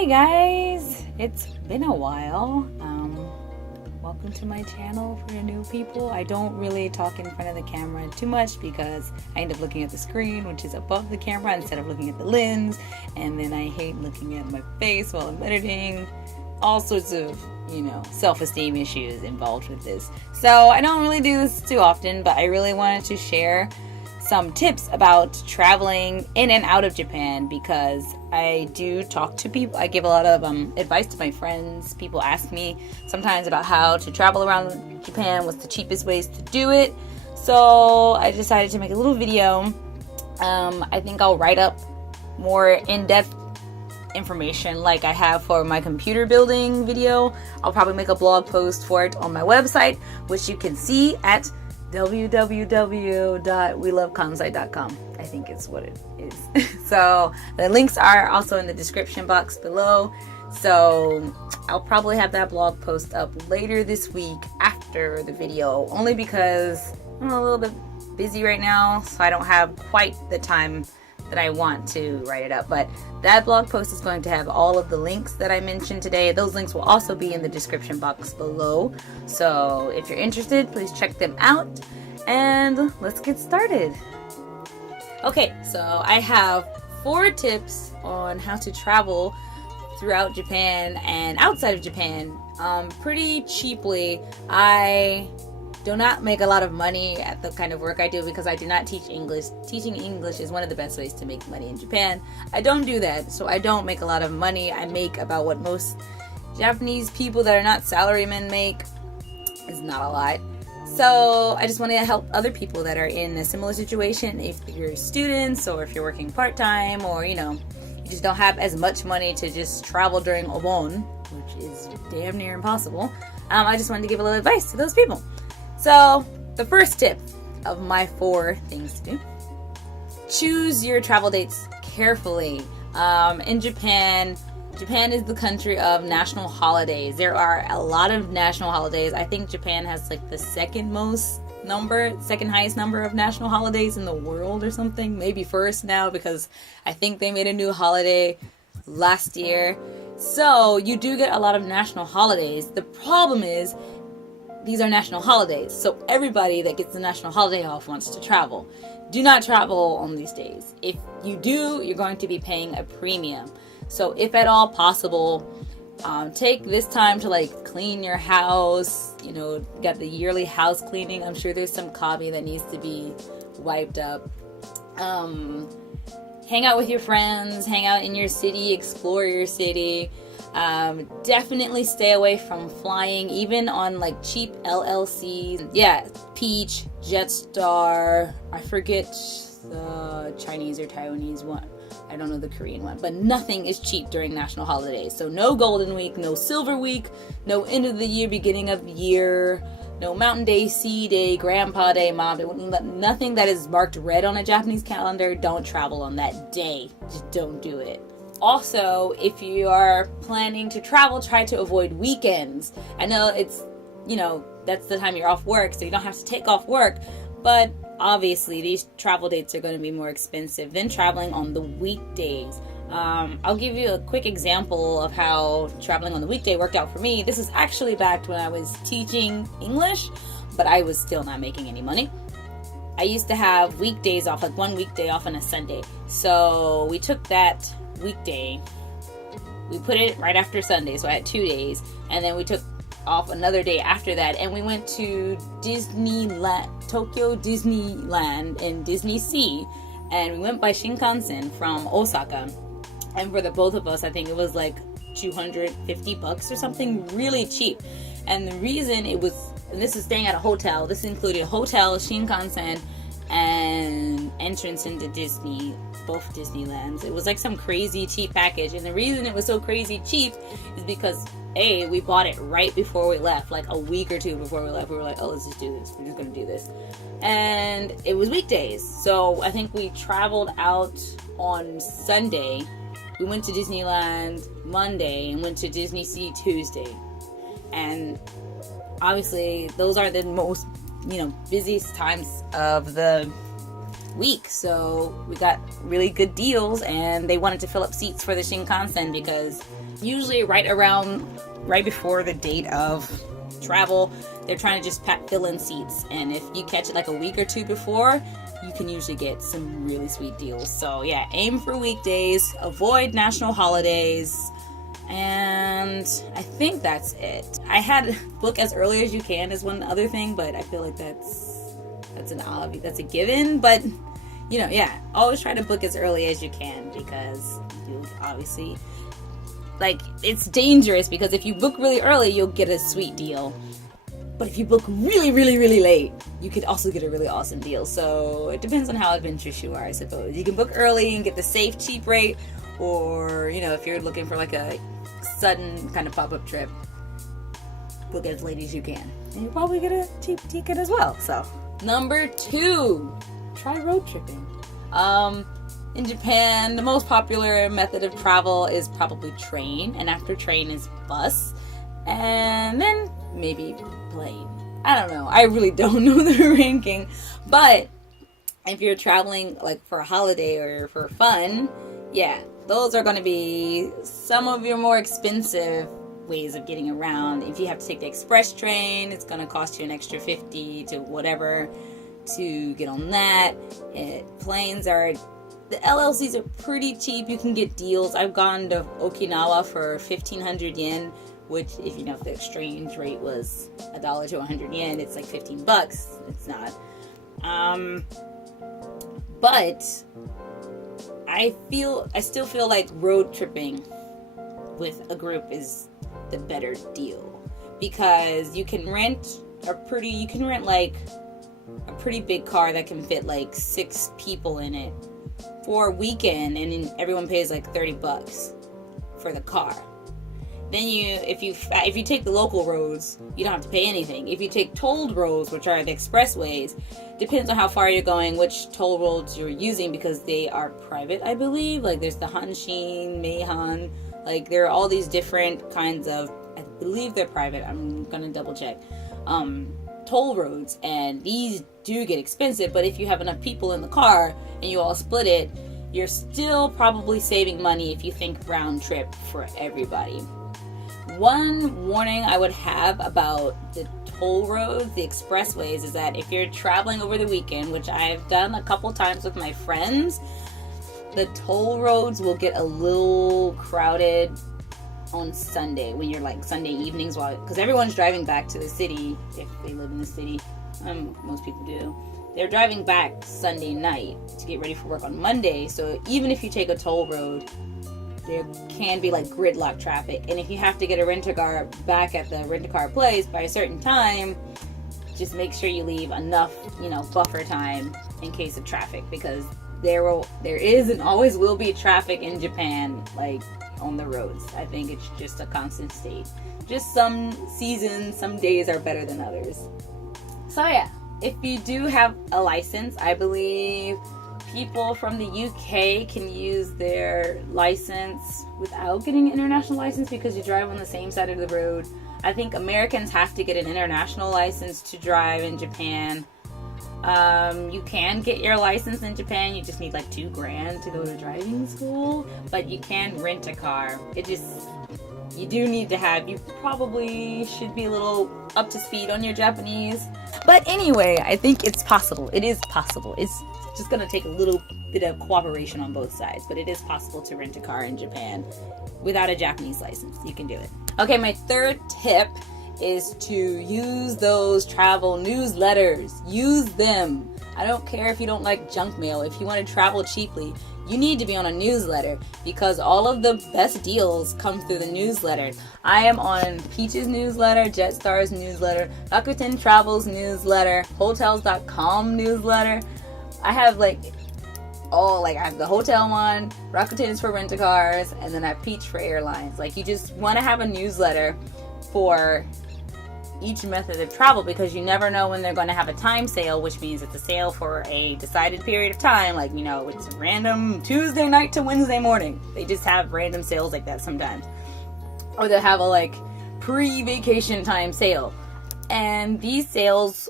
Hi guys, it's been a while. Welcome to my channel for the new people. I don't really talk in front of the camera too much because I end up looking at the screen, which is above the camera, instead of looking at the lens, and then I hate looking at my face while I'm editing. All sorts of, self-esteem issues involved with this. So I don't really do this too often, but I really wanted to share some tips about traveling in and out of Japan, because I do talk to people. I give a lot of advice to my friends. People ask me sometimes about how to travel around Japan, what's the cheapest ways to do it. So I decided to make a little video. I think I'll write up more in-depth information like I have for my computer building video. I'll probably make a blog post for it on my website, which you can see at www.welovekansai.com. I think it's what it is. So the links are also in the description box below. So I'll probably have that blog post up later this week after the video, only because I'm a little bit busy right now, so I don't have quite the time that I want to write it up. But that blog post is going to have all of the links that I mentioned today. Those links will also be in the description box below. So if you're interested, please check them out. And let's get started. Okay, so I have 4 tips on how to travel throughout Japan and outside of Japan pretty cheaply. I do not make a lot of money at the kind of work I do because I do not teach English. Teaching English is one of the best ways to make money in Japan. I don't do that, so I don't make a lot of money. I make about what most Japanese people that are not salarymen make. It's not a lot. So I just want to help other people that are in a similar situation. If you're students or if you're working part-time, or you just don't have as much money to just travel during Obon, which is damn near impossible. I just wanted to give a little advice to those people. So the first tip of my 4 things to do: choose your travel dates carefully. In Japan is the country of national holidays. There are a lot of national holidays. I think Japan has like the second highest number of national holidays in the world or something. Maybe first now, because I think they made a new holiday last year. So you do get a lot of national holidays. The problem is, these are national holidays, so everybody that gets the national holiday off wants to travel. Do not travel on these days. If you do, you're going to be paying a premium. So if at all possible, take this time to clean your house. Got the yearly house cleaning. I'm sure there's some kabi that needs to be wiped up. Hang out with your friends, hang out in your city, explore your city. Definitely stay away from flying, even on cheap LLCs. Yeah, Peach, Jetstar. I forget the Chinese or Taiwanese one. I don't know the Korean one, but nothing is cheap during national holidays. So no Golden Week, no Silver Week, no end of the year, beginning of the year, no Mountain Day, Sea Day, Grandpa Day, Mom Day. Nothing that is marked red on a Japanese calendar. Don't travel on that day. Just don't do it. Also, if you are planning to travel, try to avoid weekends. I know it's, that's the time you're off work, so you don't have to take off work, but obviously these travel dates are going to be more expensive than traveling on the weekdays. I'll give you a quick example of how traveling on the weekday worked out for me. This is actually back when I was teaching English, but I was still not making any money. I used to have weekdays off, one weekday off on a Sunday. So we took that weekday, we put it right after Sunday, so I had 2 days, and then we took off another day after that, and we went to Disneyland, Tokyo Disneyland and Disney Sea, and we went by Shinkansen from Osaka, and for the both of us, I think it was $250 or something, really cheap. And the reason it was, and this is staying at a hotel, this included hotel, Shinkansen, and entrance into Disney, both Disneylands. It was some crazy cheap package, and the reason it was so crazy cheap is because we bought it right before we left, a week or 2 before we left. We were like, oh, let's just do this. We're just gonna do this. And it was weekdays, so I think we traveled out on Sunday. We went to Disneyland Monday and went to Disney Sea Tuesday. And obviously those are the most busiest times of the week. So we got really good deals, and they wanted to fill up seats for the Shinkansen because usually right before the date of travel, they're trying to just fill in seats. And if you catch it like a week or two before, you can usually get some really sweet deals. So yeah, aim for weekdays, avoid national holidays, and I think that's it. I had book as early as you can is one other thing, but I feel like that's a given. But always try to book as early as you can, because you obviously, like, it's dangerous because if you book really early, you'll get a sweet deal. But if you book really, really, really late, you could also get a really awesome deal. So it depends on how adventurous you are, I suppose. You can book early and get the safe, cheap rate, or, if you're looking for like a sudden kind of pop-up trip, book as late as you can. And you'll probably get a cheap ticket as well. So, number 2, try road tripping. In Japan, the most popular method of travel is probably train, and after train is bus, and then maybe plane. I don't know. I really don't know the ranking. But if you're traveling like for a holiday or for fun, yeah, those are going to be some of your more expensive ways of getting around. If you have to take the express train, it's going to cost you an extra 50 to whatever to get on that. The LLCs are pretty cheap. You can get deals. I've gone to Okinawa for 1,500 yen, which, if the exchange rate was $1 to 100 yen, it's like $15. It's not. But I still feel like road tripping with a group is the better deal, because you can rent like a pretty big car that can fit like 6 people in it for a weekend, and then everyone pays like $30 for the car. Then if you take the local roads, you don't have to pay anything. If you take tolled roads, which are the expressways, depends on how far you're going, which toll roads you're using, because they are private, I believe. Like there's the Hanshin, Meihan, like there are all these different kinds of, I believe they're private, I'm gonna double check, toll roads, and these do get expensive. But if you have enough people in the car and you all split it, you're still probably saving money if you think round trip for everybody. One warning I would have about the toll roads, the expressways, is that if you're traveling over the weekend, which I've done a couple times with my friends, the toll roads will get a little crowded on Sunday, when you're like Sunday evenings, because everyone's driving back to the city if they live in the city. Most people do. They're driving back Sunday night to get ready for work on Monday. So even if you take a toll road, there can be like gridlock traffic, and if you have to get a rent-a-car back at the rent-a-car place by a certain time, just make sure you leave enough, buffer time in case of traffic, because there is and always will be traffic in Japan, like on the roads. I think it's just a constant state. Just some seasons, some days are better than others. So yeah, if you do have a license, I believe people from the UK can use their license without getting an international license, because you drive on the same side of the road. I think Americans have to get an international license to drive in Japan. You can get your license in Japan. You just need like $2,000 to go to driving school, but you can rent a car. You do need to have, you probably should be a little up to speed on your Japanese. But anyway, I think it's possible. It is possible. It's just going to take a little bit of cooperation on both sides, but it is possible to rent a car in Japan without a Japanese license. You can do it. Okay, my third tip is to use those travel newsletters. Use them. I don't care if you don't like junk mail. If you want to travel cheaply, you need to be on a newsletter, because all of the best deals come through the newsletter. I am on Peach's newsletter, Jetstar's newsletter, Rakuten Travel's newsletter, Hotels.com newsletter. I have I have the hotel one, Rakuten is for rent-a-cars, and then I have Peach for airlines. Like, you just want to have a newsletter for each method of travel, because you never know when they're going to have a time sale, which means it's a sale for a decided period of time. Like, it's random Tuesday night to Wednesday morning. They just have random sales like that sometimes. Or they'll have a pre-vacation time sale. And these sales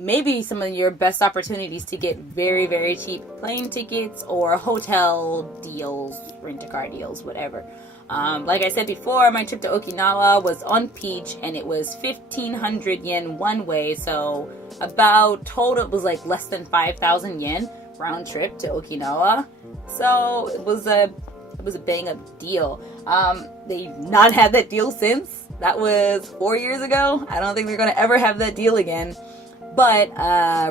maybe some of your best opportunities to get very, very cheap plane tickets or hotel deals, rent-a-car deals, whatever. Like I said before, my trip to Okinawa was on Peach, and it was 1,500 yen one way, so about total it was like less than 5,000 yen round trip to Okinawa. So it was a bang up deal. They've not had that deal since. That was 4 years ago. I don't think they're gonna ever have that deal again. But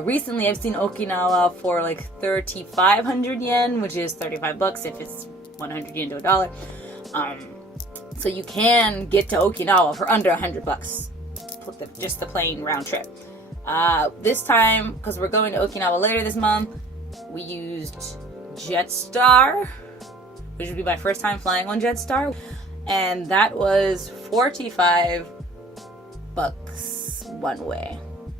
recently I've seen Okinawa for like 3,500 yen, which is $35 if it's 100 yen to a dollar. So you can get to Okinawa for under $100, just the plane round trip. This time, because we're going to Okinawa later this month, we used Jetstar, which would be my first time flying on Jetstar, and that was $45 one way.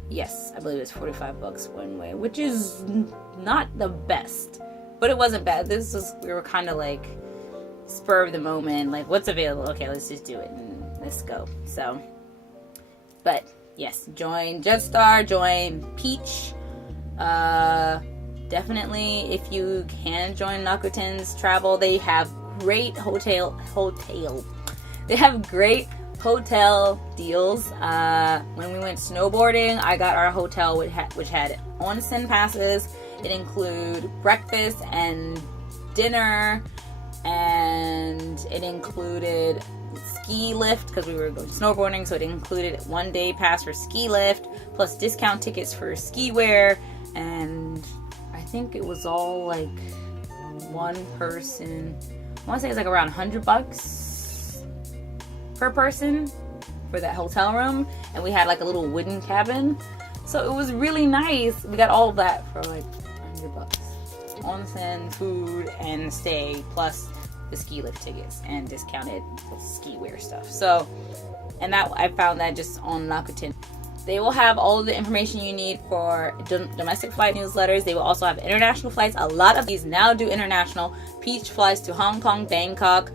Yes, I believe it's $45 one way, which is not the best, but it wasn't bad. We were kind of like spur of the moment, like what's available, okay, let's just do it and let's go. So, but yes, join Jetstar, join Peach. Definitely, if you can join Rakuten's Travel, they have great hotel. They have great hotel deals. When we went snowboarding, I got our hotel which had onsen passes. It included breakfast and dinner, and it included ski lift because we were going snowboarding, so it included 1 day pass for ski lift plus discount tickets for ski wear, and I think it was all like one person. I want to say it's like around $100 per person for that hotel room, and we had like a little wooden cabin, so it was really nice. We got all of that for like $100. Onsen, food, and stay, plus the ski lift tickets and discounted ski wear stuff. So, and that I found that just on Rakuten. They will have all of the information you need for domestic flight newsletters. They will also have international flights. A lot of these now do international. Peach flies to Hong Kong, Bangkok,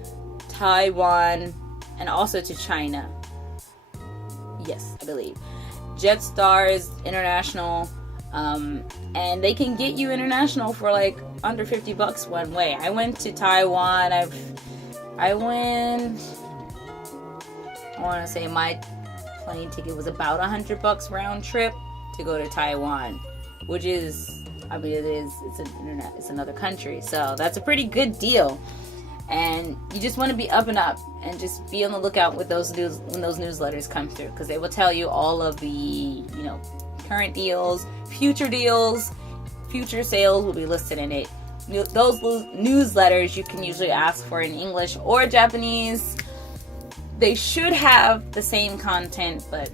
Taiwan, and also to China. Yes, I believe. Jetstar is international. And they can get you international for like under $50 one way. I went to Taiwan. I want to say my plane ticket was about $100 round trip to go to Taiwan, which is, I mean, it's another country, so that's a pretty good deal. And you just want to be up and up and just be on the lookout with those when those newsletters come through, because they will tell you all of the, current deals, future sales will be listed in it. Those newsletters you can usually ask for in English or Japanese. They should have the same content, but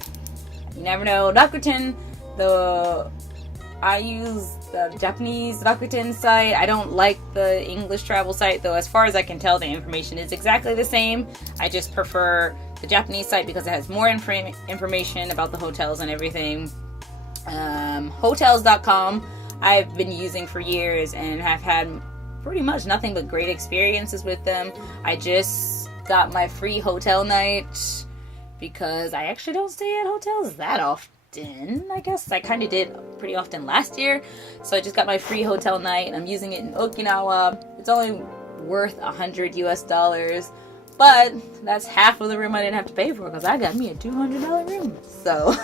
you never know. Rakuten, I use the Japanese Rakuten site. I don't like the English travel site, though as far as I can tell the information is exactly the same. I just prefer the Japanese site because it has more information about the hotels and everything. Hotels.com I've been using for years and have had pretty much nothing but great experiences with them. I just got my free hotel night because I actually don't stay at hotels that often. I guess I kind of did pretty often last year, so I just got my free hotel night and I'm using it in Okinawa. It's only worth $100 but that's half of the room I didn't have to pay for because I got me a $200 room. So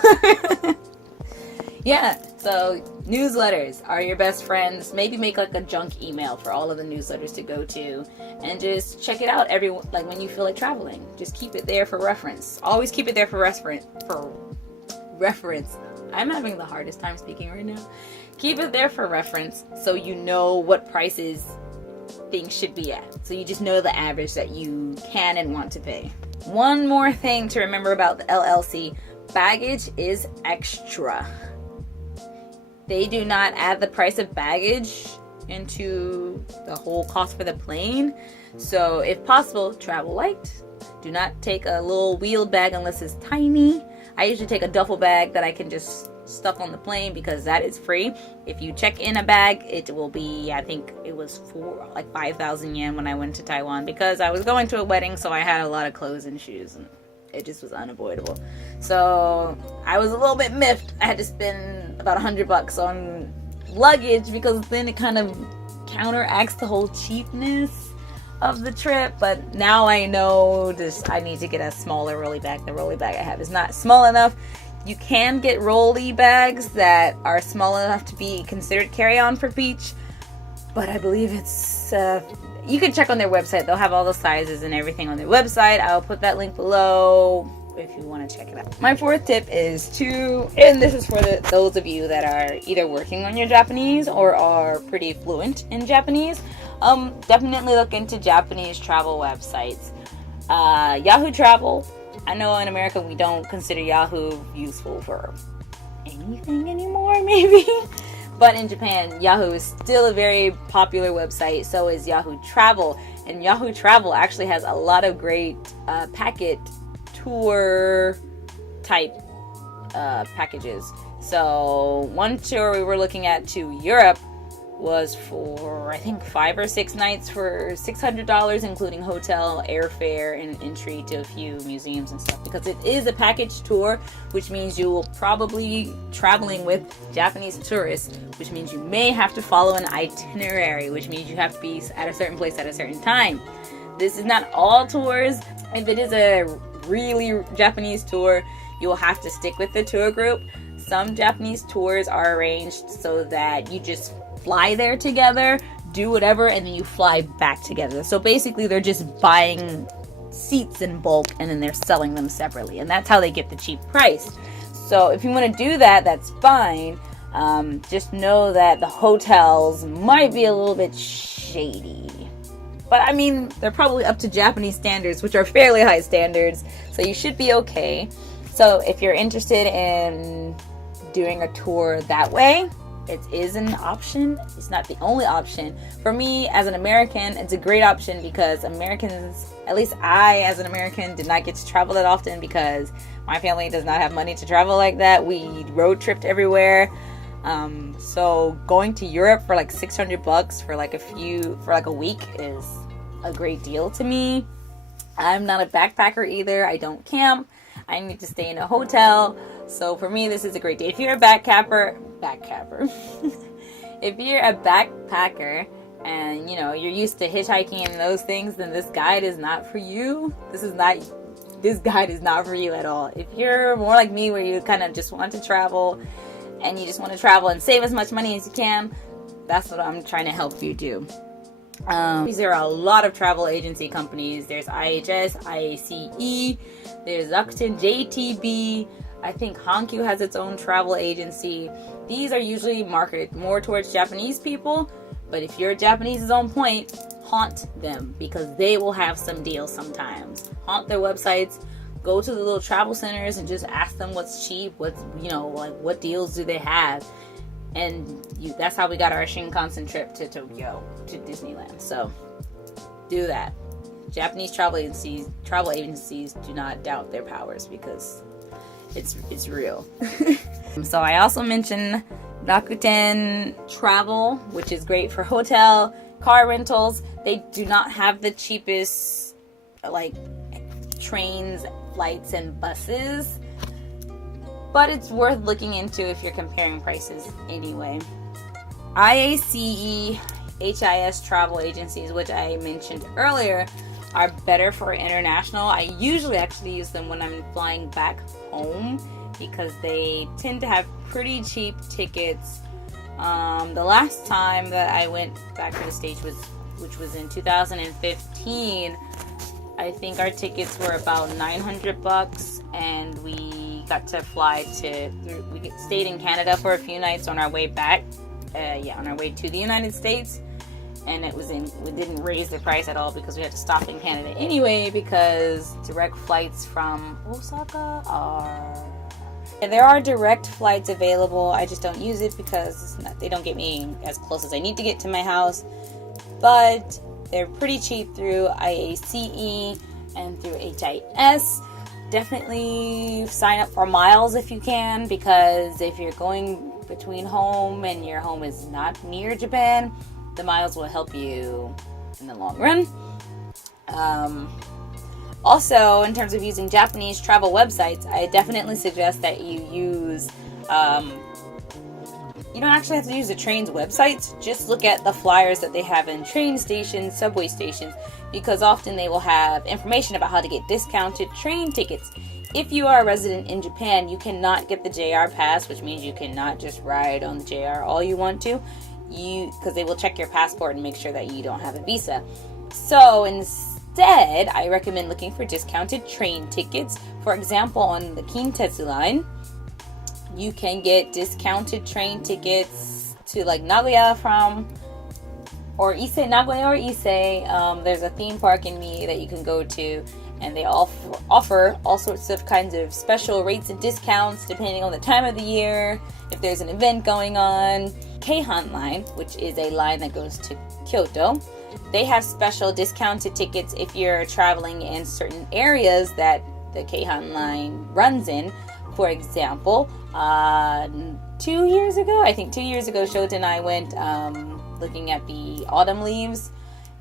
yeah, so newsletters are your best friends. Maybe make like a junk email for all of the newsletters to go to and just check it out when you feel like traveling. Just keep it there for reference. Always keep it there for reference. I'm having the hardest time speaking right now. Keep it there for reference so you know what prices things should be at. So you just know the average that you can and want to pay. One more thing to remember about the LLC. Baggage is extra. They do not add the price of baggage into the whole cost for the plane. So if possible, travel light. Do not take a little wheeled bag unless it's tiny. I usually take a duffel bag that I can just stuff on the plane because that is free. If you check in a bag, it will be, I think it was for like 5,000 yen when I went to Taiwan because I was going to a wedding, so I had a lot of clothes and shoes and it just was unavoidable. So I was a little bit miffed. I had to spend about $100 on luggage, because then it kind of counteracts the whole cheapness of the trip. But now I know I need to get a smaller rolly bag. The rolly bag I have is not small enough. You can get rolly bags that are small enough to be considered carry-on for beach, but I believe it's you can check on their website. They'll have all the sizes and everything on their website. I'll put that link below if you want to check it out. My fourth tip is and this is for those of you that are either working on your Japanese or are pretty fluent in Japanese, definitely look into Japanese travel websites. Yahoo Travel. I know in America we don't consider Yahoo useful for anything anymore, maybe. But in Japan, Yahoo is still a very popular website. So is Yahoo Travel. And Yahoo Travel actually has a lot of great packet tour type packages. So one tour we were looking at to Europe was for, I think, 5 or 6 nights for $600, including hotel, airfare, and entry to a few museums and stuff. Because it is a package tour, which means you will probably be traveling with Japanese tourists, which means you may have to follow an itinerary, which means you have to be at a certain place at a certain time. This is not all tours. If it is a really Japanese tour, you will have to stick with the tour group. Some Japanese tours are arranged so that you just fly there together, do whatever, and then you fly back together. So basically they're just buying seats in bulk and then they're selling them separately, and that's how they get the cheap price. So if you want to do that, that's fine. Just know that the hotels might be a little bit shady, but I mean, they're probably up to Japanese standards, which are fairly high standards, so you should be okay. So if you're interested in doing a tour that way, it is an option. It's not the only option. For me, as an American, it's a great option because Americans, at least I as an American, did not get to travel that often because my family does not have money to travel like that. We road tripped everywhere. So going to Europe for like $600 for like a week is a great deal to me. I'm not a backpacker either. I don't camp. I need to stay in a hotel. So for me, this is a great day. If you're a backpacker, if you're a backpacker and you're used to hitchhiking and those things, then this guide is not for you. This guide is not for you at all. If you're more like me, where you kind of just want to travel and you just want to travel and save as much money as you can, that's what I'm trying to help you do. There are a lot of travel agency companies. There's IHS, IACE, there's Rakuten, JTB. I think Hankyu has its own travel agency. These are usually marketed more towards Japanese people, but if your Japanese is on point, haunt them because they will have some deals sometimes. Haunt their websites, go to the little travel centers and just ask them what's cheap, what deals do they have. And that's how we got our Shinkansen trip to Tokyo, to Disneyland. So do that. Japanese travel agencies do not doubt their powers because it's real. So I also mentioned Rakuten Travel, which is great for hotel, car rentals. They do not have the cheapest trains, flights, and buses, but it's worth looking into if you're comparing prices anyway. IACE, HIS travel agencies, which I mentioned earlier, are better for international. I usually actually use them when I'm flying back home because they tend to have pretty cheap tickets. The last time that I went back to the States, which was in 2015, I think our tickets were about $900, and we got to fly we stayed in Canada for a few nights on our way back. On our way to the United States. And we didn't raise the price at all because we had to stop in Canada anyway, because direct flights from Osaka there are direct flights available. I just don't use it because they don't get me as close as I need to get to my house. But they're pretty cheap through IACE and through HIS. Definitely sign up for miles if you can, because if you're going between home and your home is not near Japan, the miles will help you in the long run. Also, in terms of using Japanese travel websites, I definitely suggest that you use you don't actually have to use the train's websites. Just look at the flyers that they have in train stations, subway stations, because often they will have information about how to get discounted train tickets. If you are a resident in Japan, you cannot get the JR pass, which means you cannot just ride on the JR all you want to, because they will check your passport and make sure that you don't have a visa. So instead, I recommend looking for discounted train tickets. For example, on the Kintetsu line, you can get discounted train tickets to like Nagoya or Ise. There's a theme park in Mie that you can go to, and they offer all sorts of kinds of special rates and discounts depending on the time of the year, if there's an event going on. Keihan line, which is a line that goes to Kyoto, they have special discounted tickets if you're traveling in certain areas that the Keihan line runs in. For example, 2 years ago, Shota and I went looking at the autumn leaves,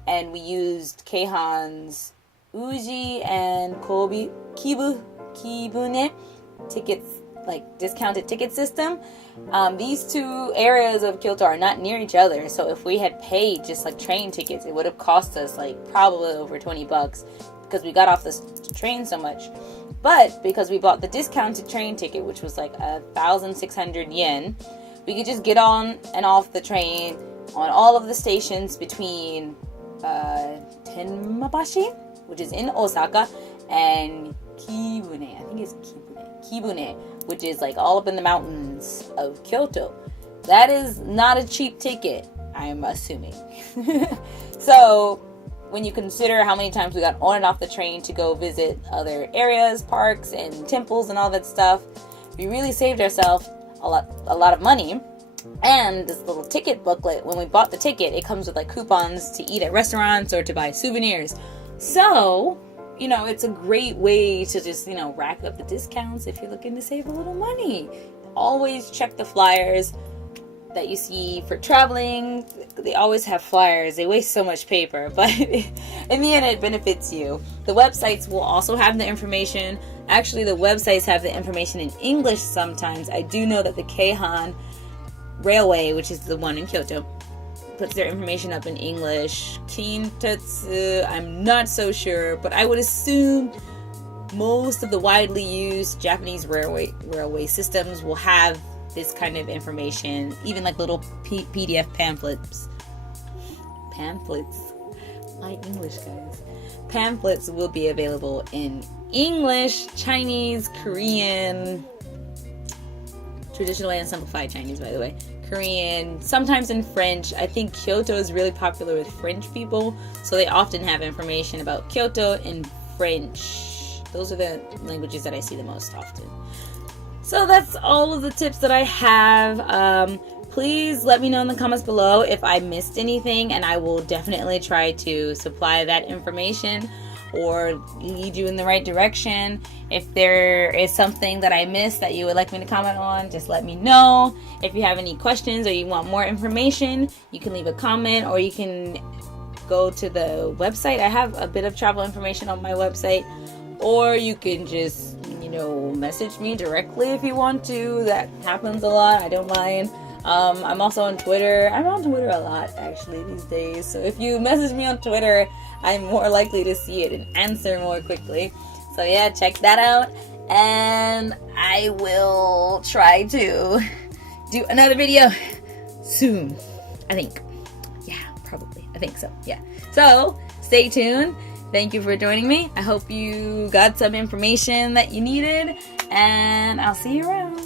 and we used Keihan's Uji and Kibune tickets, like discounted ticket system. These two areas of Kyoto are not near each other, so if we had paid just like train tickets, it would have cost us like probably over $20 because we got off the train so much. But because we bought the discounted train ticket, which was like 1,600 yen, we could just get on and off the train on all of the stations between Tenmabashi, which is in Osaka, and Kibune, I think it's Kibune, which is like all up in the mountains of Kyoto. That is not a cheap ticket, I'm assuming. So when you consider how many times we got on and off the train to go visit other areas, parks, and temples and all that stuff, we really saved ourselves a lot of money. And this little ticket booklet, when we bought the ticket, it comes with like coupons to eat at restaurants or to buy souvenirs. So, it's a great way to just, rack up the discounts if you're looking to save a little money. Always check the flyers that you see for traveling. They always have flyers. They waste so much paper, but in the end it benefits you. The websites will also have the information. Actually, the websites have the information in English sometimes. I do know that the Keihan Railway, which is the one in Kyoto, puts their information up in English. Kintetsu, I'm not so sure, but I would assume most of the widely used Japanese railway systems will have this kind of information, even like little PDF pamphlets. My English, guys. Pamphlets will be available in English, Chinese, Korean, traditional and simplified Chinese, by the way, Korean, sometimes in French. I think Kyoto is really popular with French people, so they often have information about Kyoto in French. Those are the languages that I see the most often. So that's all of the tips that I have. Please let me know in the comments below if I missed anything, and I will definitely try to supply that information or lead you in the right direction. If there is something that I missed that you would like me to comment on, just let me know. If you have any questions or you want more information, you can leave a comment, or you can go to the website. I have a bit of travel information on my website, or you can just message me directly if you want to. That happens a lot. I don't mind. I'm also on Twitter. I'm on Twitter a lot actually these days, so if you message me on Twitter, I'm more likely to see it and answer more quickly. So yeah, check that out, and I will try to do another video soon, I think. Yeah, probably. I think so. Yeah. So stay tuned. Thank you for joining me. I hope you got some information that you needed, and I'll see you around.